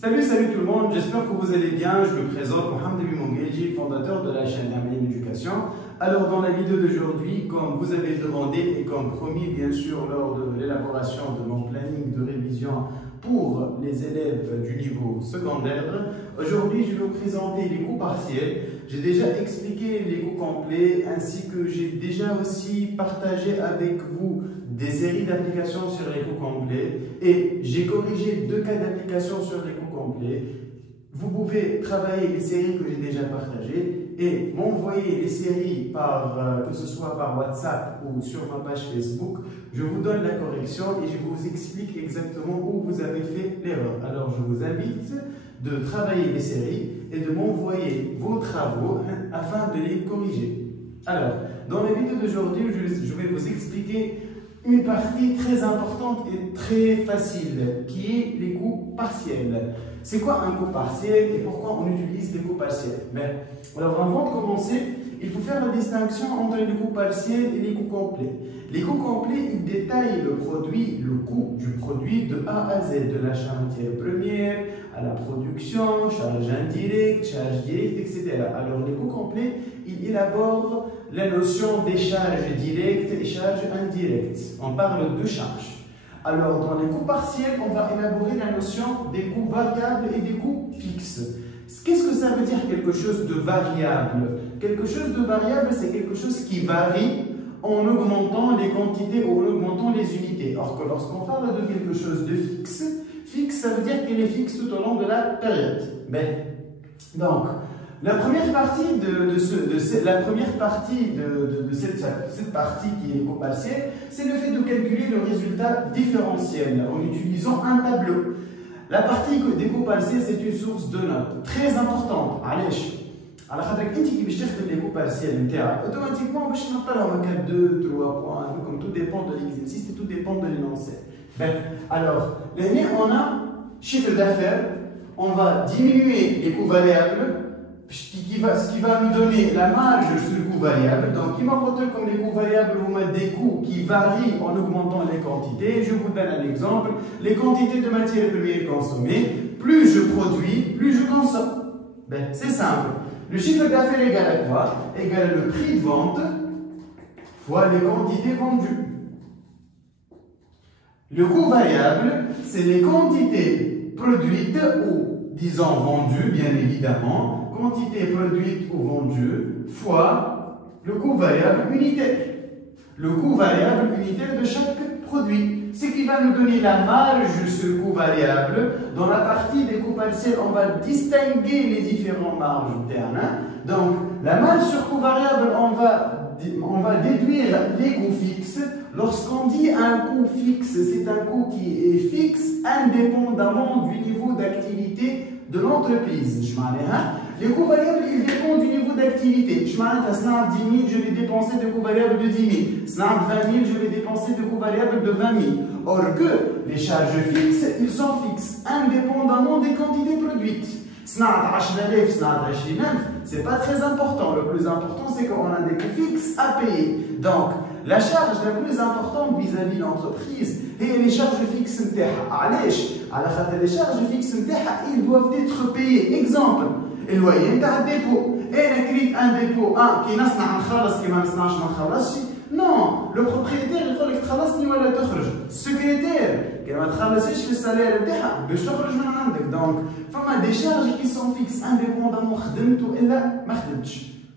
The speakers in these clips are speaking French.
Salut tout le monde, j'espère que vous allez bien. Je me présente Mohamed Mongedji, fondateur de la chaîne Amélie Éducation. Alors dans la vidéo d'aujourd'hui, comme vous avez demandé et comme promis bien sûr lors de l'élaboration de mon planning de révision pour les élèves du niveau secondaire, aujourd'hui je vais vous présenter les cours partiels. J'ai déjà expliqué les cours complets ainsi que j'ai déjà aussi partagé avec vous des séries d'applications sur les cours complets et j'ai corrigé 2 cas d'application sur les cours complets. Vous pouvez travailler les séries que j'ai déjà partagées et m'envoyer les séries que ce soit par WhatsApp ou sur ma page Facebook. Je vous donne la correction et je vous explique exactement où vous avez fait l'erreur. Alors je vous invite de travailler les séries et de m'envoyer vos travaux afin de les corriger. Alors, dans la vidéo d'aujourd'hui, je vais vous expliquer une partie très importante et très facile qui est les cours partiels. C'est quoi un cours partiel et pourquoi on utilise les cours partiels? Alors avant de commencer, il faut faire la distinction entre les cours partiels et les cours complets. Les cours complets, ils détaillent le produit, le coût du produit de A à Z, de l'achat matière première à la production, charge indirecte, charge directe, etc. Alors les cours complets, ils élaborent la notion des charges directes et charges indirectes. On parle de charges. Alors, dans les coûts partiels, on va élaborer la notion des coûts variables et des coûts fixes. Qu'est-ce que ça veut dire quelque chose de variable? Quelque chose de variable, c'est quelque chose qui varie en augmentant les quantités ou en augmentant les unités. Or que lorsqu'on parle de quelque chose de fixe, ça veut dire qu'elle est fixe tout au long de la période. Donc, la première partie de cette partie qui est les coûts partiels, c'est le fait de calculer le résultat différentiel en utilisant un tableau. La partie des coûts partiels, c'est une source de notes très importante. Alors, les coûts partiels, automatiquement, on va 2, 3 points, comme tout dépend de l'exercice et tout dépend de l'énoncé. Alors, on a chiffre d'affaires, on va diminuer les coûts variables, ce qui va nous donner la marge sur le coût variable. Donc, il m'apporte comme les coûts variables, vous mettez des coûts qui varient en augmentant les quantités. Je vous donne un exemple. Les quantités de matières premières consommées, plus je produis, plus je consomme. C'est simple. Le chiffre d'affaires égale à quoi? Égale le prix de vente fois les quantités vendues. Le coût variable, c'est les quantités produites ou, disons, vendues, bien évidemment, quantité produite ou vendue fois le coût variable unitaire. Le coût variable unitaire de chaque produit. Ce qui va nous donner la marge sur le coût variable. Dans la partie des coûts partiels, on va distinguer les différentes marges internes. Donc, la marge sur coût variable, on va déduire les coûts fixes. Lorsqu'on dit un coût fixe, c'est un coût qui est fixe indépendamment du niveau d'activité de l'entreprise. Les coûts variables, ils dépendent du niveau d'activité. Je vais 10 000, je vais dépenser de coûts variables de 10 000. 20 000, je vais dépenser de coûts variables de 20 000. Or que les charges fixes, ils sont fixes, indépendamment des quantités produites. C'est pas très important. Le plus important, c'est qu'on a des coûts fixes à payer. Donc, la charge la plus importante vis-à-vis de l'entreprise est les charges fixes. Les charges fixes, ils doivent être payés. Exemple, le loyer d'un dépôt. Et un dépôt non, le propriétaire il dit que secrétaire qui va travailler le salaire donc il y a des charges qui sont fixes indépendamment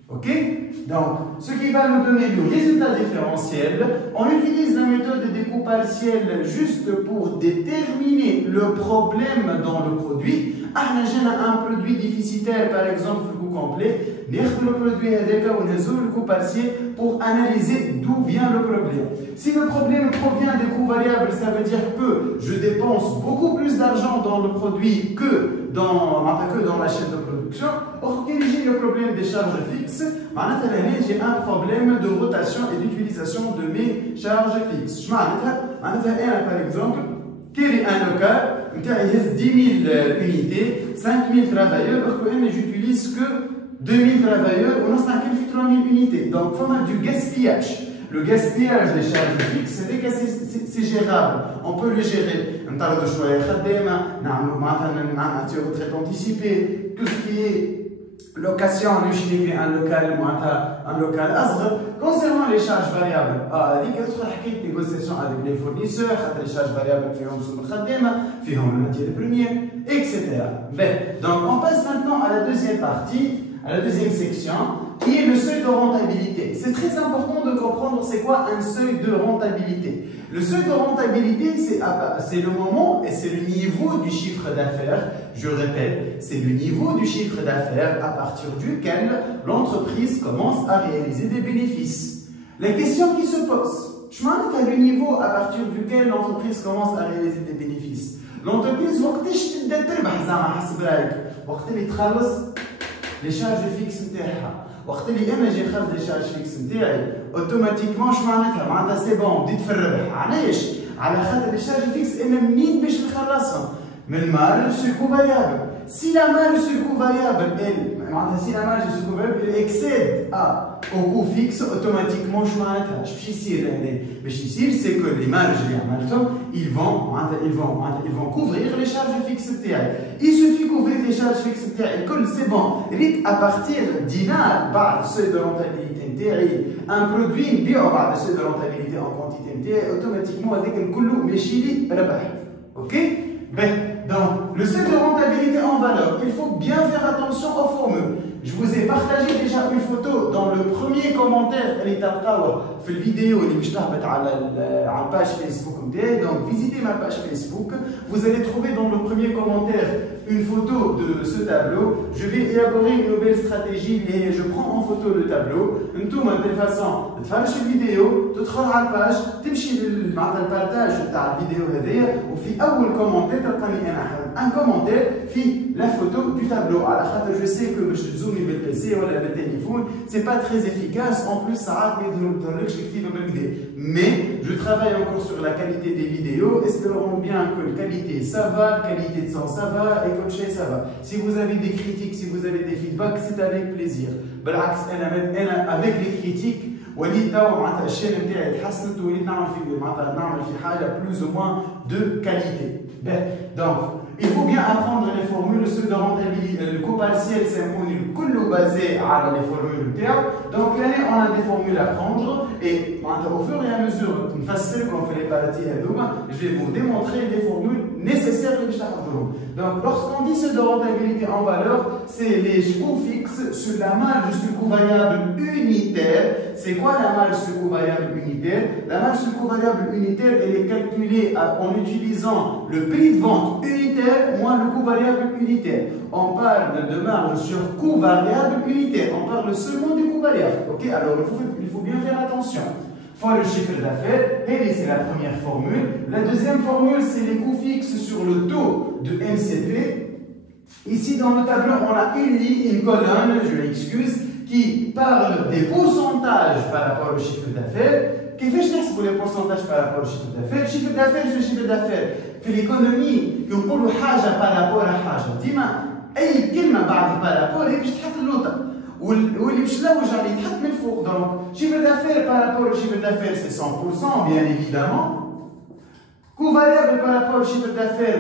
ok? Donc, ce qui va nous donner le résultat différentiel, on utilise la méthode des coûts partiels juste pour déterminer le problème dans le produit. J'ai un produit déficitaire, par exemple, le coût complet, le produit le coût partiel pour analyser d'où vient le problème. Si le problème provient des coûts variables, ça veut dire que je dépense beaucoup plus d'argent dans le produit que dans la chaîne de production. Or, corriger le problème des charges fixes, j'ai un problème de rotation et d'utilisation de mes charges fixes. Par exemple, un local, il y a 10 000 unités, 5 000 travailleurs, mais j'utilise que 2 000 travailleurs, on a 3 000 unités. Donc, il faut du gaspillage. Le gaspillage des charges fixes, c'est gérable. On peut le gérer. On parle de choix de retraite anticipée, tout ce qui est location, un local asr. Concernant les charges variables, il y a une négociation avec les fournisseurs, les charges variables qui ont le matière première, etc. Donc on passe maintenant à la deuxième partie, à la deuxième section, qui est le seuil de rentabilité. C'est très important de comprendre c'est quoi un seuil de rentabilité. Le seuil de rentabilité, c'est le moment et c'est le niveau du chiffre d'affaires. Je répète, c'est le niveau du chiffre d'affaires à partir duquel l'entreprise commence à réaliser des bénéfices. La question qui se pose, je m'arrête à le niveau à partir duquel l'entreprise commence à réaliser des bénéfices. L'entreprise, les charges fixes وقت اللي انا جاي خارج لي شارج فيكس نتاعي اوتوماتيكمون شو معناتها سي بون بديت في الربح. علاش؟ على خاطر لي شارج فيكس انا منين باش نخلصهم؟ من مارج سيكو فاريابل. سي لا مارج سيكو فاريابل معناتها سي لا مارج سيكو فاريابل اكسيد او كو فيكس اوتوماتيكمون شو معناتها؟ اش باش يصير هنا؟ باش يصير سي كو لي مارج اللي عملتهم ils vont couvrir les charges fixes نتاعي. Il suffit couvrir les charges fixes نتاعي الكل سي بون. ريت à partir دينار بعد سوي دو رونتابيليتي نتاعي ان برودوي نبيعو بعد سوي دو رونتابيليتي ان كونتيتي نتاعي اوتوماتيكمون هذاك الكل ماشي لي ربح. اوكي؟ Donc, le seuil de rentabilité en valeur, il faut bien faire attention aux formules. Je vous ai partagé déjà une photo dans le premier commentaire اللي تلقاوه في الفيديو اللي باش تهبط على الباج فيسبوك نتاعي. Donc, visitez ma page Facebook. Vous allez trouver dans le premier commentaire une photo de ce tableau. Je vais élaborer une nouvelle stratégie et je prends en photo le tableau. انتم de toute façon تتفرج الفيديو تدخل على الباج تمشي مع البارتاج تاع الفيديو هذايا وفي اول كومنتير تلقاني انا un commentaire في la photo du tableau. على خاطر je sais que باش تزومي بالبيسي ولا بالتليفون c'est pas très efficace. En plus ساعات ما يظهرلكش الكتيبه بالكدا. Mais je travaille encore sur la qualité des vidéos. Espérons bien que la qualité ça va, qualité de son ça va et comme chez ça va. Si vous avez des critiques, si vous avez des feedbacks, c'est avec plaisir. بالعكس انا avec les critiques وليت توا معناتها الشين نتاعي تحسنت وليت نعمل في حاجه plus ou moins de qualité. Donc il faut bien apprendre les formules, ceux de rentabilité, le coût partiel, c'est un formule tout basé sur les formules. Donc l'année, on a des formules à prendre et au fur et à mesure, comme fait les palatis, je vais vous démontrer les formules nécessaires. Donc lorsqu'on dit ceux de rentabilité en valeur, c'est les coûts fixes sur la marge sur coût variable unitaire. C'est quoi la marge sur coût variable unitaire? La marge sur coût variable unitaire, elle est calculée en utilisant le prix de vente unitaire moins le coût variable unitaire. On parle de marge sur coût variable unitaire. On parle seulement du coût variable. Ok? Alors il faut bien faire attention. Fois le chiffre d'affaires, et c'est la première formule. La deuxième formule, c'est les coûts fixes sur le taux de MCP. Ici dans le tableau, on a une ligne, une colonne, je m'excuse, qui parle des pourcentages par rapport au chiffre d'affaires. كيفاش نحسبوا les pourcentages par rapport au chiffre d'affaires? Le chiffre d'affaires c'est le chiffre d'affaires. في l'économie يقولوا حاجه par rapport à حاجه. ديما اي كلمه بعد par rapport هي باش تحط اللوطه واللي باش يلوج عليه يتحط من فوق. Donc chiffre d'affaires par rapport au chiffre d'affaires c'est 100% bien évidemment. Coût variable par rapport au chiffre d'affaires,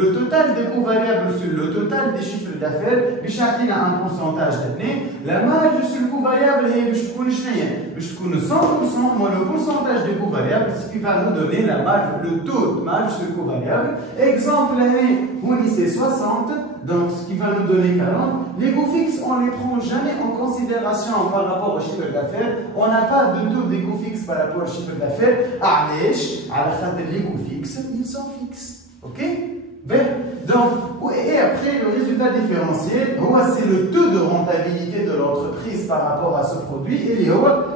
le total des coûts variables sur le total des chiffres d'affaires, بيعطينا un pourcentage d'année. La marge sur le coût variable هي باش تكون شنيا؟ باش تكون 100% moins le pourcentage des coûts variables, ce qui va nous donner la marge, le taux de marge sur le coût variable. Exemple l'année où c'est 60, donc ce qui va nous donner 40. Les coûts fixes, on ne les prend jamais en considération par rapport au chiffre d'affaires. On n'a pas de taux des coûts fixes par rapport au chiffre d'affaires. علاش؟ على خاطر les coûts fixes, ils sont fixes. Ok? Donc, et après, le résultat différentiel, c'est le taux de rentabilité de l'entreprise par rapport à ce produit, et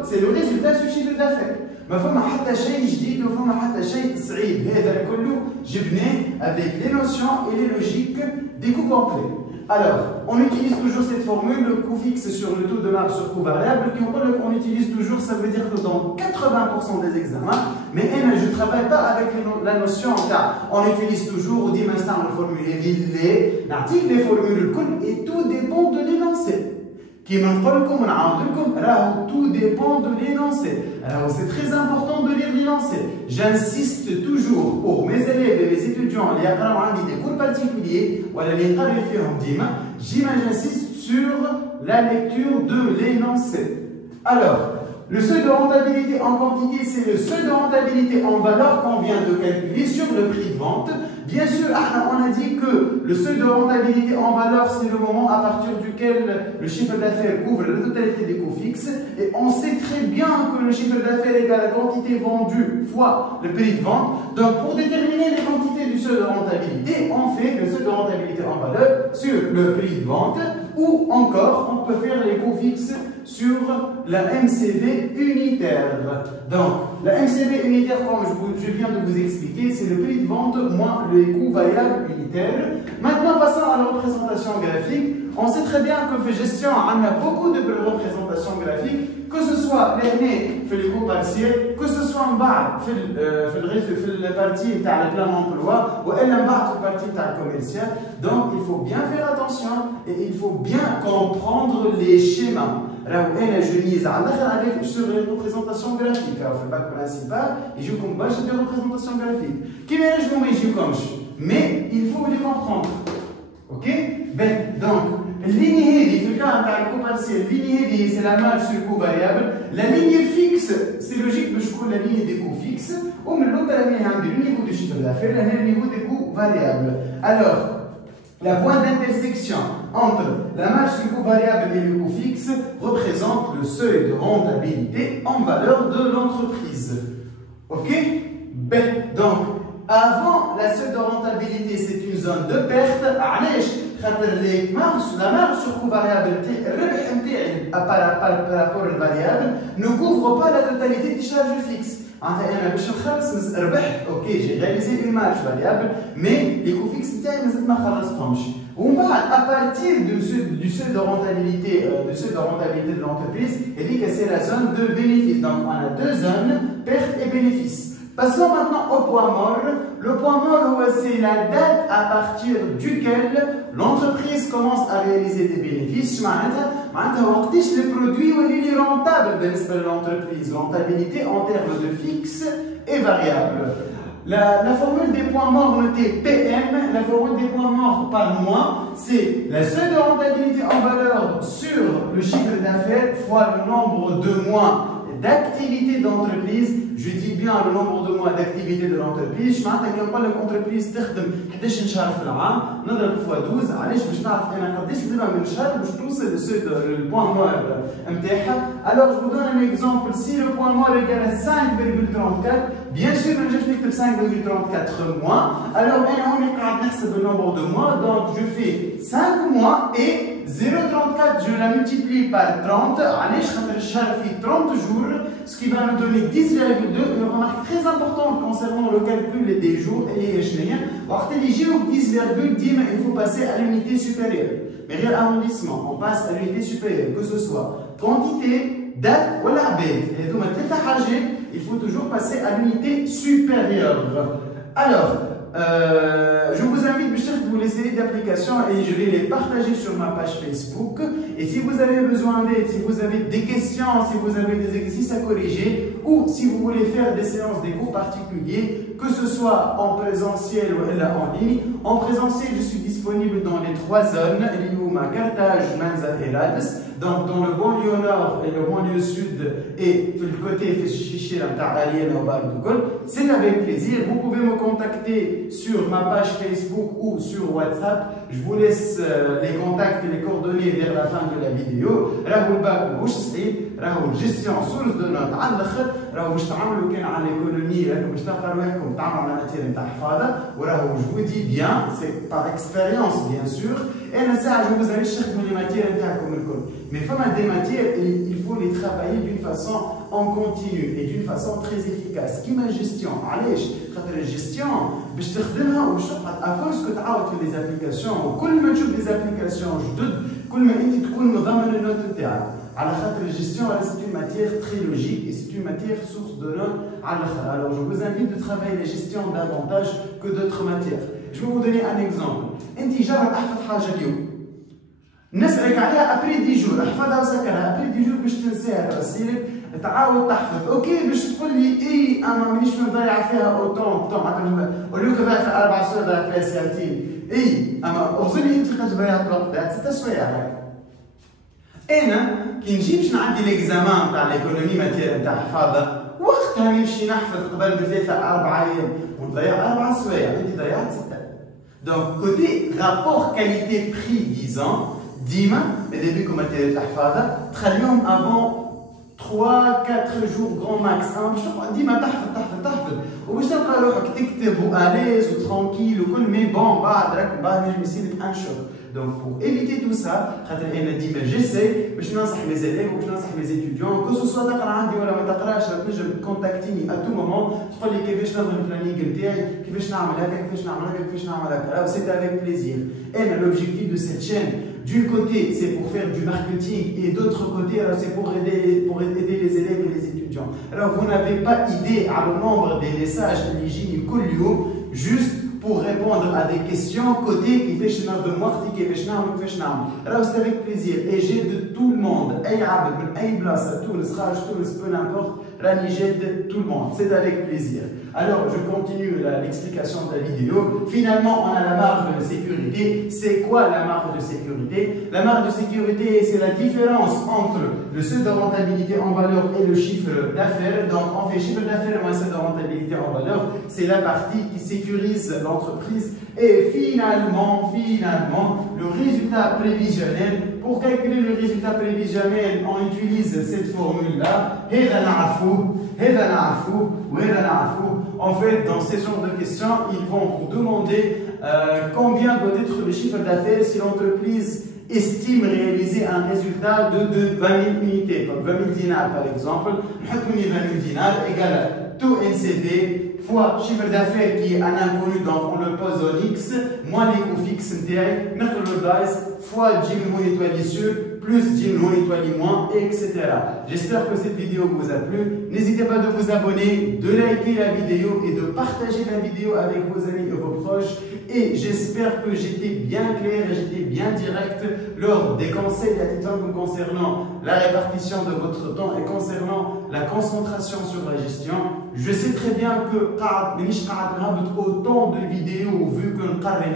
c'est le résultat du chiffre d'affaires. ما فما حتى شيء جديد وفما حتى شيء صعيب. هذا كله جبناه avec les notions et les logiques des coûts complets. Alors, on utilise toujours cette formule, le coût fixe sur le taux de marge sur coût variable, qu'on utilise toujours, ça veut dire que dans 80% des examens, mais je ne travaille pas avec la notion, on utilise toujours, on dit maintenant la formule est les formules et tout dépend de l'énoncé. Tout dépend de l'énoncé. Alors c'est très important de lire l'énoncé. J'insiste toujours pour mes élèves et mes étudiants qui ont des cours particuliers ou j'insiste sur la lecture de l'énoncé. Alors, le seuil de rentabilité en quantité, c'est le seuil de rentabilité en valeur qu'on vient de calculer sur le prix de vente. Bien sûr, on a dit que le seuil de rentabilité en valeur, c'est le moment à partir duquel le chiffre d'affaires couvre la totalité des coûts fixes. Et on sait très bien que le chiffre d'affaires égale la quantité vendue fois le prix de vente. Donc, pour déterminer les quantités du seuil de rentabilité, on fait le seuil de rentabilité en valeur sur le prix de vente. Ou encore, on peut faire les coûts fixes sur la MCV unitaire. Donc, la MCV unitaire, comme je viens de vous expliquer, c'est le prix de vente moins les coûts variables unitaires. Maintenant, passons à la représentation graphique. On sait très bien que fait gestion, on a beaucoup de représentations graphiques, que ce soit l'année fait les coûts partiels, que ce soit en bas fait la partie de le plan emploi, ou en bas la partie de commercial. Donc, il faut bien faire attention et il faut bien comprendre les schémas. Alors, je mise sur les représentations graphiques. Alors, le bac principal, et je compare des représentations graphiques. Qui mélange mon mais il faut les comprendre. Ok? Ben, donc, ligne heavy, le cas de coût partiel, ligne heavy, c'est la marge sur le coût variable. La ligne fixe, c'est logique, je trouve la ligne des coûts fixes. Ou l'autre, la ligne du niveau du chiffre d'affaires, le niveau des coûts variables. Alors, la pointe d'intersection entre la marge sur le coût variable et le coût fixe représente le seuil de rentabilité en valeur de l'entreprise. Ok? Ben, donc, avant la seuil de rentabilité, c'est une zone de perte. La marge sur coût variable par rapport à la variable ne couvre pas la totalité des charges fixes. Ok, j'ai réalisé une marge variable, mais les coûts fixes à partir du seuil de rentabilité de l'entreprise, c'est la zone de bénéfice. Donc on a deux zones, perte et bénéfice. Passons maintenant au point mort. Le point mort, c'est la date à partir duquel l'entreprise commence à réaliser des bénéfices. Le produit est rentable de l'entreprise. Rentabilité en termes de fixe et variable. La formule des points morts notée PM, la formule des points morts par mois, c'est la seuil de rentabilité en valeur sur le chiffre d'affaires fois le nombre de mois d'activité d'entreprise. Je dis bien le nombre de mois d'activité de l'entreprise. Je m'attends que l'entreprise تخدم 11 شهر في العام نضرب fois 12 علاش باش نعرف انا قداش لازمها من شهر باش توصل le point mort نتاعها. Alors je vous donne un exemple. Si le point mort égale à 5,34, bien sûr je vais نكتب 5,34 mois. Alors on est قاعد نحسب le nombre de mois, donc je fais 5 mois et 0,34 je la multiplie par 30. علاش خاطر الشهر فيه 30 jours, ce qui va nous donner 10,2. Une remarque très importante concernant le calcul des jours et les chenilles. Il faut passer à l'unité supérieure. Mais rien arrondissement, on passe à l'unité supérieure, que ce soit quantité, date ou la bête. Et donc, il faut toujours passer à l'unité supérieure. Alors, je vous invite à vous laisser d'applications et je vais les partager sur ma page Facebook. Et si vous avez besoin d'aide, si vous avez des questions, si vous avez des exercices à corriger ou si vous voulez faire des séances des cours particuliers, que ce soit en présentiel ou en ligne. En présentiel, je suis disponible dans les 3 zones, Liouma, Carthage, Manza et Rades. Donc dans le banlieue nord et le banlieue sud et le côté c'est avec plaisir. Vous pouvez me contacter sur ma page Facebook ou sur WhatsApp. Je vous laisse les contacts et les coordonnées vers la fin de la vidéo. راهو الباك ماهوش صعيب، راهو الجيستيون سورس دو نوت على الاخر، راهو باش تعملوا كان على الايكونومي، راكم باش تلقاو روحكم تعملوا على ماتير نتاع حفاظه، وراهو جو دي بيان سي بار اكسبيريونس بيان سور. انا ساعه جو مازاليش تخدموا لي ماتير نتاعكم الكل، مي فما دي ماتير il faut les travailler d'une façon en continu et d'une façon très efficace. كيما الجيستيون، علاش؟ خاطر الجيستيون باش تخدمها وباش تقعد افورس كو تعاود في لي زابليكاسيون، وكل ما تشوف لي زابليكاسيون جدد كل ما انت تكون مضمن النوت نتاعك. على خاطر الجيستيون c'est une matière très logique et c'est une matière source de notes على الاخر. Alors je vous invite de travailler la gestion davantage que d'autres matières. Je vais vous donner un exemple. انت جرب احفظ حاجه اليوم. نسالك عليها ابري دي جور، احفظها وسكرها ابري دي جور باش تنساها ترسيلك تعاود تحفظ. اوكي باش تقول لي اي اما مانيش نضيع فيها اوتون معناتها ولو كان ضيع فيها 4 سوايع ضيع فيها ساعتين، اي اما اوصلي انت قد ضيعت الوقت تاعك 6 سوايع هكا. انا كي نجي باش نعدي ليكزامان تاع ليكونومي ماتير نتاع حفاظه وقتها نمشي نحفظ قبل بثلاثه 4 ايام ونضيع 4 سوايع، انت ضيعت 6. دونك كوتي رابور كاليتي بري ديزون ديما لي كوم ماتير تاع حفاظه تخليهم افون 3 4 جور غران ماكس. باش ديما تحفظ وباش تلقى روحك تكتب واليز وترونكيل وكل مي بون بعد نجم يصير لك ان شوك. Donc pour éviter tout ça, j'essaie باش ننصح mes élèves وباش ننصح mes étudiants que ce soit تقرا عندي ولا ما تقراش تنجم تكونتاكتيني à tout moment تقول لي كيفاش نظم البلانينغ نتاعي، كيفاش نعمل هكا كيفاش نعمل هكا كيفاش نعمل هكا. C'est avec plaisir. Et l'objectif de cette chaîne, d'un côté c'est pour faire du marketing et d'autre côté c'est pour aider les élèves et les étudiants. Alors vous n'avez pas idée à le nombre des messages اللي يجيني كل يوم juste pour répondre à des questions côté كيفاش ننظم وقتي كيفاش نعمل كيفاش نعمل. راهو سي افيك بليزير اي جي دو تو الموند، اي عبد من اي بلاصه تونس خارج تونس بو نامبورت راني جاد tout le monde. C'est avec plaisir. Alors je continue l'explication de la vidéo. Finalement on a la marge de sécurité. C'est quoi la marge de sécurité? La marge de sécurité c'est la différence entre le seuil de rentabilité en valeur et le chiffre d'affaires. Donc on fait chiffre d'affaires moins seuil de rentabilité en valeur, c'est la partie qui sécurise l'entreprise. Et finalement, le résultat prévisionnel, pour calculer le résultat prévisionnel, on utilise cette formule-là. En fait, dans ces genres de questions, ils vont vous demander combien doit être le chiffre d'affaires si l'entreprise estime réaliser un résultat de 20 000 unités, comme 20 000 dinars par exemple. 20 000 dinars égale taux NCV fois chiffre d'affaires qui est un inconnu, donc on le pose en X, moins les coûts fixes, notre base, fois Jim étoilé sur, plus Jim étoilé moins, etc. J'espère que cette vidéo vous a plu. N'hésitez pas de vous abonner, de liker la vidéo et de partager la vidéo avec vos amis et vos proches. Et j'espère que j'étais bien clair et j'étais bien direct lors des conseils à titre concernant la répartition de votre temps et concernant la concentration sur la gestion. Je sais très bien que autant de vidéos vu que presque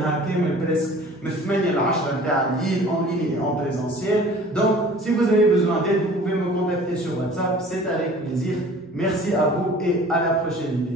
en ligne et en présentiel. Donc si vous avez besoin d'aide, vous pouvez me contacter sur WhatsApp, c'est avec plaisir. Merci à vous et à la prochaine vidéo.